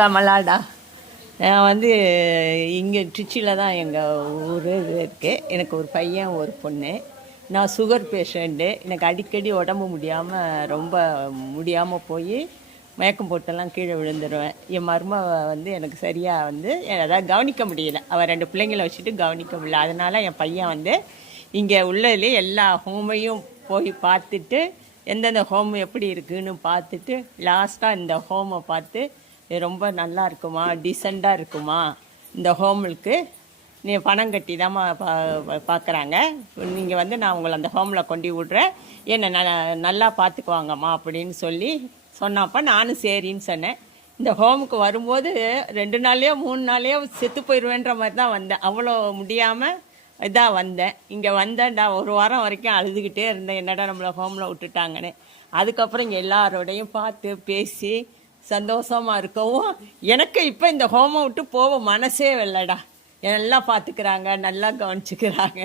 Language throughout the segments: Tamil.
கமலாடா. நான் வந்து இங்கே திருச்சியில் தான் எங்கள் ஊர் இருக்குது. எனக்கு ஒரு பையன் ஒரு பொண்ணு. நான் சுகர் பேஷண்ட்டு. எனக்கு அடிக்கடி உடம்பு முடியாமல் ரொம்ப முடியாமல் போய் மயக்கம் போட்டெல்லாம் கீழே விழுந்துடுவேன். என் மருமக வந்து எனக்கு சரியாக வந்து அதாவது கவனிக்க முடியல. அவள் 2 பிள்ளைங்களை வச்சுட்டு கவனிக்க முடியல. அதனால் என் பையன் வந்து இங்கே உள்ளதுலேயே எல்லா ஹோமையும் போய் பார்த்துட்டு எந்தெந்த ஹோம் எப்படி இருக்குதுன்னு பார்த்துட்டு லாஸ்ட்டாக இந்த ஹோமை பார்த்து ரொம்ப நல்லா இருக்குமா, டீசெண்டாக இருக்குமா, இந்த ஹோமுக்கு நீ பணம் கட்டி தான் பார்க்குறாங்க, நீங்கள் வந்து நான் உங்களை அந்த ஹோமில் கொண்டு விட்றேன், என்னை நல்லா பார்த்துக்குவாங்கம்மா அப்படின்னு சொன்னப்போ நானும் சரின்னு சொன்னேன். இந்த ஹோமுக்கு வரும்போது 2 நாள்லையோ 3 நாள்லையோ செத்து போயிடுவேன்ற மாதிரி தான் வந்தேன். அவ்வளோ முடியாமல் இதாக வந்தேன். இங்கே வந்தேன்டா 1 வாரம் வரைக்கும் அழுதுகிட்டே இருந்தேன், என்னடா நம்மளை ஹோமில் விட்டுட்டாங்கன்னு. அதுக்கப்புறம் இங்கே எல்லாரோடையும் பார்த்து பேசி சந்தோஷமாக இருக்கவும் எனக்கு இப்போ இந்த ஹோமை விட்டு போக மனசே இல்லைடா. நல்லா பார்த்துக்கிறாங்க, நல்லா கவனிச்சுக்கிறாங்க.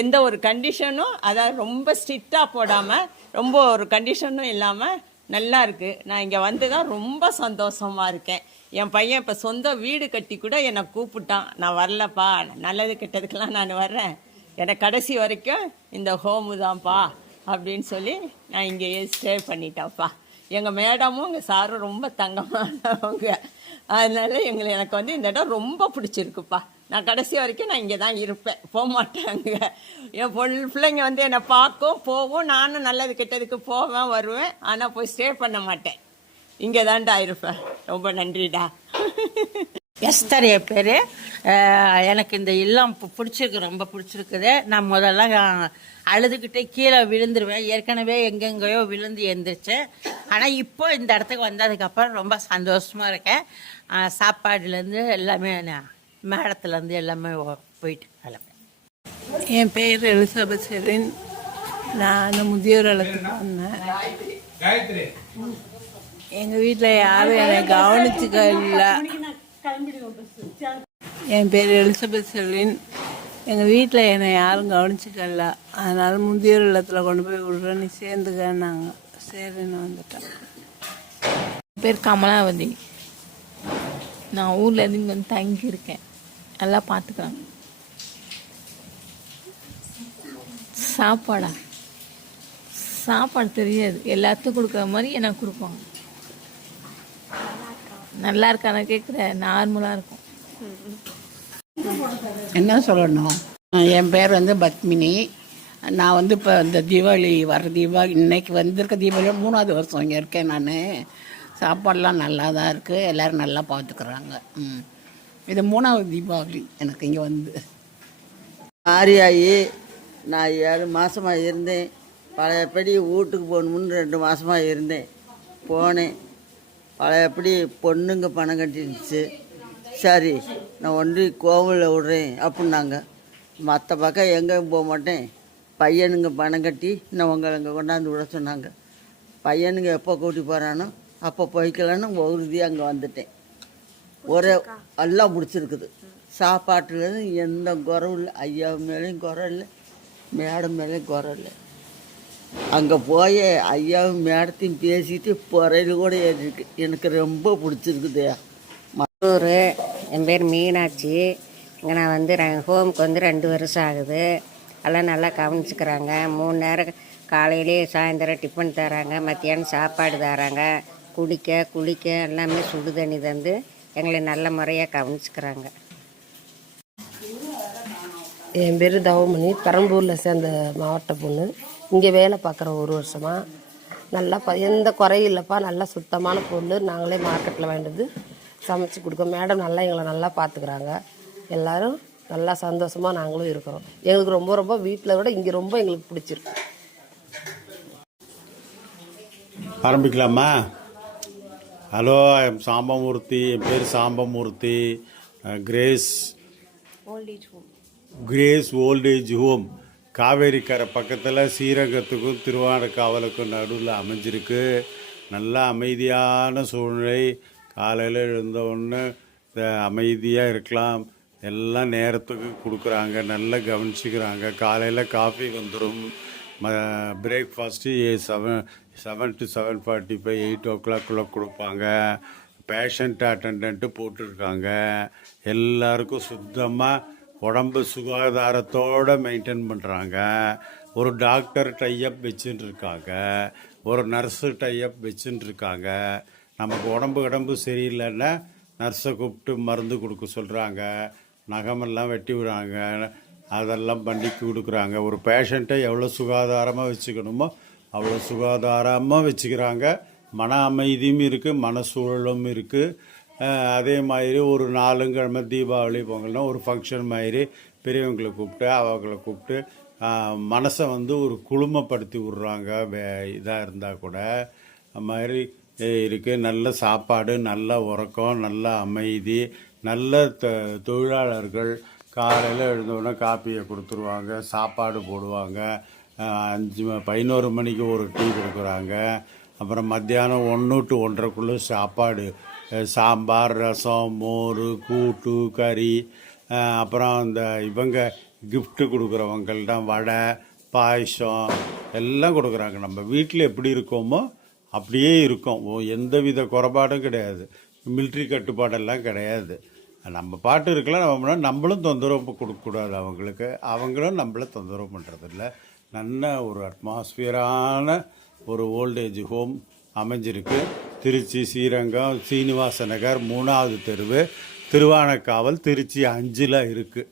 எந்த ஒரு கண்டிஷனும், அதாவது ரொம்ப ஸ்ட்ரிக்டாக போடாமல் ரொம்ப ஒரு கண்டிஷனும் இல்லாமல் நல்லா இருக்குது. நான் இங்கே வந்து தான் ரொம்ப சந்தோஷமாக இருக்கேன். என் பையன் இப்போ சொந்த வீடு கட்டி கூட என்னை கூப்பிட்டான். நான் வரலப்பா, நல்லது கெட்டதுக்கெல்லாம் நான் வர்றேன், எனக்கு கடைசி வரைக்கும் இந்த ஹோமு தான்ப்பா அப்படின்னு சொல்லி நான் இங்கேயே ஸ்டே பண்ணிட்டேன்ப்பா. எங்கள் மேடமும் எங்கள் சாரும் ரொம்ப தங்கமானவங்க. அதனால எனக்கு வந்து இந்த இடம் ரொம்ப பிடிச்சிருக்குப்பா. நான் கடைசி வரைக்கும் நான் இங்கே தான் இருப்பேன், போக மாட்டேங்க. என் பிள்ளைங்க வந்து என்னை பார்க்கும் போகும், நானும் நல்லது கெட்டதுக்கு போவேன் வருவேன், ஆனால் போய் ஸ்டே பண்ண மாட்டேன், இங்கே தான்டா இருப்பேன். ரொம்ப நன்றிடா. எஸ்தர் என் பேர். எனக்கு இந்த இல்லம் பிடிச்சிருக்கு, ரொம்ப பிடிச்சிருக்குது. நான் முதல்ல அழுதுகிட்டே கீழே விழுந்துருவேன். ஏற்கனவே எங்கெங்கேயோ விழுந்து எழுந்திரிச்சேன். ஆனால் இப்போ இந்த இடத்துக்கு வந்ததுக்கப்புறம் ரொம்ப சந்தோஷமாக இருக்கேன். சாப்பாடுலேருந்து எல்லாமே மேடத்துலேருந்து எல்லாமே போயிட்டு கிளம்பேன். என் பேர் எலிசபெத் செரின். நான் முதியோர் இல்லத்துக்கு வந்தேன். எங்கள் வீட்டில் யாரும் என்னை கவனிச்சுக்க இல்லை. என் பேர் எலிசபெத் செல்வின். எங்கள் வீட்டில் என்னை யாரும் கவனிச்சுக்கல, அதனால் முதியோர் இல்லத்தில் கொண்டு போய் விட்றேன், நீ சேர்ந்துக்கன்னாங்க. சரின்னு வந்துட்டேன். என் பேர் கமலாவதி. நான் ஊரில் இருந்து இங்கே வந்து தங்கியிருக்கேன். நல்லா பார்த்துக்குறாங்க. சாப்பாடு தெரியாது, எல்லாத்துக்கும் கொடுக்குற மாதிரி எனக்கு கொடுப்பாங்க. நல்லா இருக்கான கேட்குற, நார்மலாக இருக்கும். என்ன சொல்லணும், என் பேர் வந்து பத்மினி. நான் வந்து இப்போ இந்த தீபாவளி இன்னைக்கு வந்திருக்க தீபாவளி 3வது வருஷம் இங்கே இருக்கேன் நான். சாப்பாடெலாம் நல்லா தான் இருக்குது, எல்லோரும் நல்லா பார்த்துக்குறாங்க. இது 3வது தீபாவளி எனக்கு இங்கே வந்து. ஆரியாயி நான் 7 மாதமாக இருந்தேன். பழையபடி வீட்டுக்கு போகணும்னு 2 மாதமாக இருந்தேன். போனேன். பழையபடி பொண்ணுங்க பணம் கட்டிடுச்சு. சரி, நான் ஒன்றி கோவிலில் விட்றேன் அப்படின்னாங்க. மற்ற பக்கம் எங்கேயும் போக மாட்டேன். பையனுங்க பணம் கட்டி நான் உங்களை இங்கே கொண்டாந்து விட சொன்னாங்க. பையனுங்க எப்போ கூட்டி போகிறானோ அப்போ போய்க்கலான்னு உறுதியாக அங்கே வந்துட்டேன். ஒரே எல்லாம் பிடிச்சிருக்குது. சாப்பாட்டுலேருந்து எந்த குறவும் இல்லை. ஐயா மேலேயும் குறை இல்லை, மேடம் மேலேயும் குறை இல்லை. அங்கே போய் ஐயாவும் மேடத்தையும் பேசிட்டு பொறையில் கூட ஏறிருக்கு. எனக்கு ரொம்ப பிடிச்சிருக்குது. மற்றூர். என் பேர் மீனாட்சி. இங்கே நான் வந்து ஹோமுக்கு வந்து 2 வருஷம் ஆகுது. எல்லாம் நல்லா கவனிச்சுக்கிறாங்க. 3 நேரம் காலையிலே சாயந்தரம் டிஃபன் தராங்க, மத்தியானம் சாப்பாடு தராங்க, குளிக்க எல்லாமே சுடு தண்ணி தந்து எங்களை நல்ல முறையாக கவனிச்சுக்கிறாங்க. என் பேர் தவமணி. பெரம்பூரில் சேர்ந்த மாவட்ட பொண்ணு. இங்கே வேலை பார்க்குற 1 வருஷமாக. நல்லா எந்த குறையும் இல்லைப்பா. நல்லா சுத்தமான பொருள் நாங்களே மார்க்கெட்டில் வாங்கிட்டு சமைச்சு கொடுக்கோம். மேடம் நல்லா எங்களை நல்லா பார்த்துக்குறாங்க. எல்லோரும் நல்லா சந்தோஷமாக நாங்களும் இருக்கிறோம். எங்களுக்கு ரொம்ப ரொம்ப வீட்டில் விட இங்கே ரொம்ப எங்களுக்கு பிடிச்சிருக்கு. ஆரம்பிக்கலாமா? ஹலோ, என் சாம்பமூர்த்தி. என் பேர் Sambamurthy. Grace voltage home Kaveri கரை பக்கத்தில் ஸ்ரீரங்கத்துக்கும் திருவானைக்காவலுக்கும் நடுவில் அமைஞ்சிருக்கு. நல்லா அமைதியான சூழ்நிலை. காலையில் எழுந்தவுடனே அமைதியாக இருக்கலாம். எல்லாம் நேரத்துக்கு கொடுக்குறாங்க, நல்லா கவனிச்சிக்கிறாங்க. காலையில் காஃபி வந்துடும். பிரேக்ஃபாஸ்ட்டு 7 to 7:45 8 o'clock கொடுப்பாங்க. பேஷண்ட் அட்டெண்டன்ட்டு போட்டிருக்காங்க. எல்லாருக்கும் சுத்தமாக உடம்பு சுகாதாரத்தோடு மெயின்டைன் பண்ணுறாங்க. ஒரு டாக்டர் டைஅப் வச்சுட்டு இருக்காங்க, ஒரு நர்ஸு டைஅப் வச்சுட்டு இருக்காங்க. நமக்கு உடம்பு சரியில்லைன்னா நர்ஸை கூப்பிட்டு மருந்து கொடுக்க சொல்கிறாங்க, நகமெல்லாம் வெட்டி விடுறாங்க, அதெல்லாம் பண்ணி கொடுக்குறாங்க. ஒரு பேஷண்ட்டை எவ்வளோ சுகாதாரமாக வச்சுக்கணுமோ அவ்வளோ சுகாதாரமாக வச்சுக்கிறாங்க. மன அமைதியும் இருக்குது, மனசூழலும் இருக்குது. அதே மாதிரி ஒரு 4 கிழமை தீபாவளி பொங்கல்னா ஒரு ஃபங்க்ஷன் மாதிரி பெரியவங்களை கூப்பிட்டு அவங்களை கூப்பிட்டு மனசை வந்து ஒரு குளுமைப்படுத்தி விட்றாங்க. இதாக இருந்தால் கூட அது மாதிரி இருக்குது. நல்ல சாப்பாடு, நல்ல உறக்கம், நல்ல அமைதி, நல்ல தொழிலாளர்கள் காலையில் எழுந்தோடனே காப்பியை கொடுத்துருவாங்க, சாப்பாடு போடுவாங்க. 11 மணிக்கு ஒரு டீ கொடுக்குறாங்க. அப்புறம் மத்தியானம் 1 to 1:30 சாப்பாடு, சாம்பார், ரசம், மோர், கூட்டு, கறி. அப்புறம் இந்த இவங்க கிஃப்ட்டு கொடுக்குறவங்கள்ட்ட வடை, பாயசம் எல்லாம் கொடுக்குறாங்க. நம்ம வீட்டில் எப்படி இருக்கோமோ அப்படியே இருக்கும். எந்த வித குறைபாடும் கிடையாது. மிலிட்ரி கட்டுப்பாடெல்லாம் கிடையாது. நம்ம பாட்டு இருக்கலாம். நம்மளும் தொந்தரவு கொடுக்கக்கூடாது அவங்களுக்கு, அவங்களும் நம்மளை தொந்தரவு பண்ணுறதில்ல. நல்ல ஒரு அட்மாஸ்பியரான ஒரு ஓல்டேஜ் ஹோம் அமைஞ்சிருக்கு. திருச்சி ஸ்ரீரங்கம் சீனிவாச நகர் 3வது தெருவு, திருவானக்காவல், திருச்சி 5ல் இருக்குது.